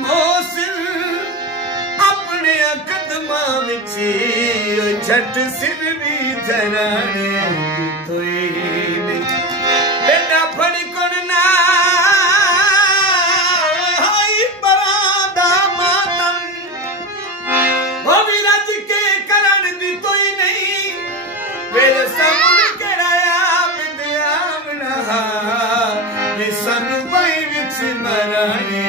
Mosin अपने कदमां विच झट सिर भी धराने तोई बेटा फड़ी कुण ना हाई बरादा मातम वो भी रज के करण दी तोई नहीं मेरे सामने कराया बिंदिया बना वे सानू बाई विच मराने